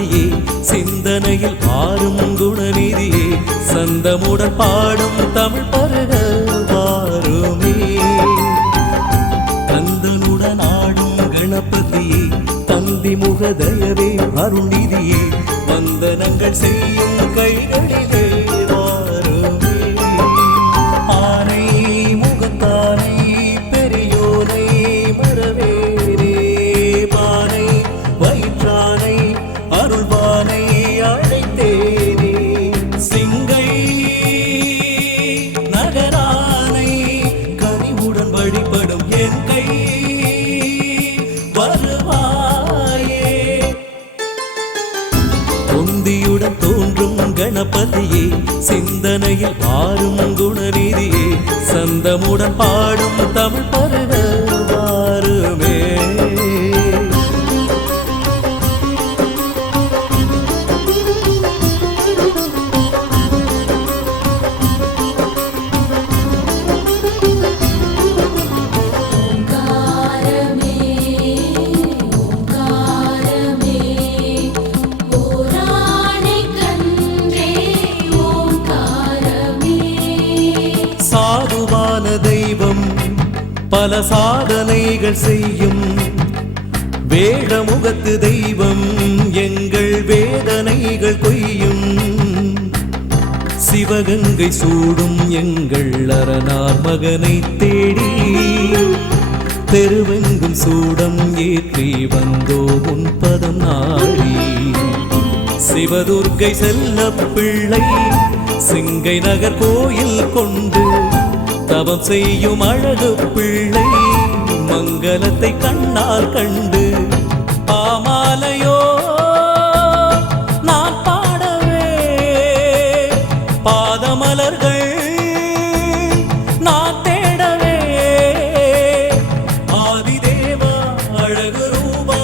கணபதியே சிந்தனையில் ஆறும் குணநிதியே சந்தமுடன் பாடும் தமிழ் பருக வாருமே. கந்தனுடன் ஆடும் கணபதியே தந்தி முக தயவே அருள்நிதியே வந்தனங்கள் செய்யும் கைகளிலே வாருமே. ஆனை முகத்தானை பெரியோனை மரவேரே பானை வயிற்றானை அருள்வானை அழைத்தேனே. சிங்கை நகரானை கனிவுடன் வழிபடும் என் கை வருவாயே. தொந்தியுடன் தோன்றும் கணபதியே சிந்தனையில் ஆறும் குணநிதியே சந்தமுடன் பாடும் தமிழ் பருக வாருமே. சாதுவான தெய்வம் பல சாதனைகள் செய்யும் வேடமுகத்து தெய்வம் எங்கள் வேதனைகள் கொய்யும். சிவகங்கை சூடும் எங்கள் அரணார் மகனை தேடி தெருவெங்கும் சூடம் ஏற்றி வந்தோ உன் பதம் நாடி. சிவதுர்க்கை செல்ல பிள்ளை சிங்கை நகர் கோயில் கொண்டு தவம் செய்யும் அழகு பிள்ளை மங்களத்தை கண்ணால் கண்டு பாமாலையோ நான் பாடவே பாதமலர்கள் நான் தேடவே. ஆதிதேவா அழகு ரூபா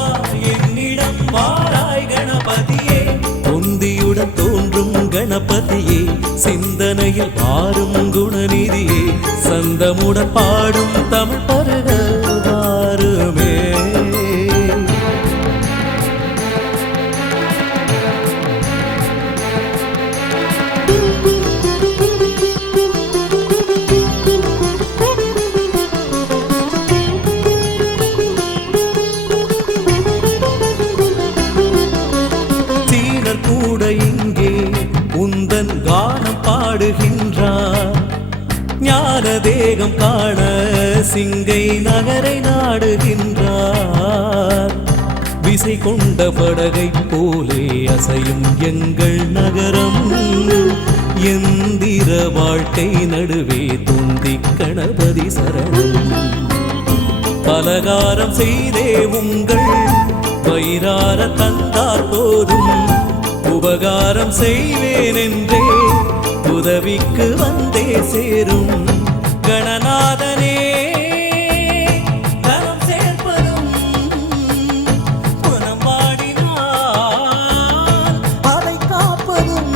என்னிடம் வாராய் கணபதியே. தொந்தியுடன் தோன்றும் கணபதியே சிந்தனையில் ஆறும் குணநிதியே சந்தமுடன் பாடும் தமிழ் பருக வாருமே. சீனர் கூட இங்கே உந்தன் கானம் பாடுகின்றார். ஞான தேகம் காண சிங்கை நகரை நாடுகின்றார். விசை கொண்ட படகை போலே அசையும் எங்கள் நகரம். எந்திர வாழ்க்கை நடுவே தொந்தி கணபதி சரணம். பலகாரம் செய்தே உங்கள் வயிறார தந்தார் போதும் உபகாரம் செய்வேன் என்றே உதவிக்கு வந்தே சேரும் கணநாதனே. தரம் சேர்ப்பதும் குணம் பாடினார் அதை காப்பதும்.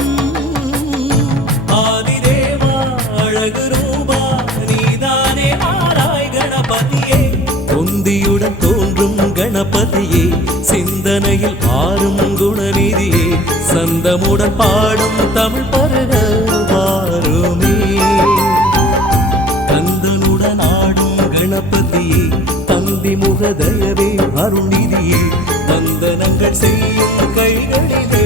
ஆதிதேவா அழகு ரூபா நீதானே ஆராய் கணபதியே. தொந்தியுடன் தோன்றும் கணபதியே சிந்தனையில் ஆறும் குணநிதியே சந்தமுடன் பாடும் தமிழ் பருக வாருமே. கந்தனுடன் ஆடும் கணபதியே தந்தி முக தயவே அருள்நிதியே வந்தனங்கள் செய்யும் கைகளிலே